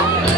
了。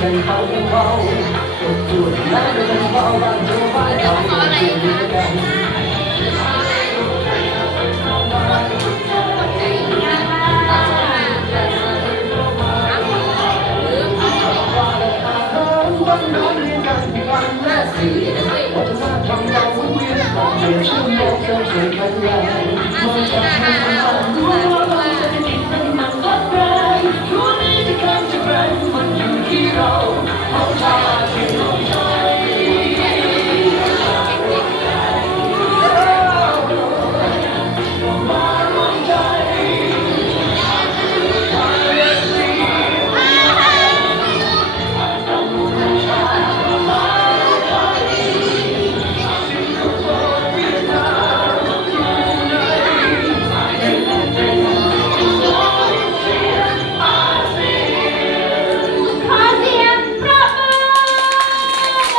真好不好做自己的主角做自的主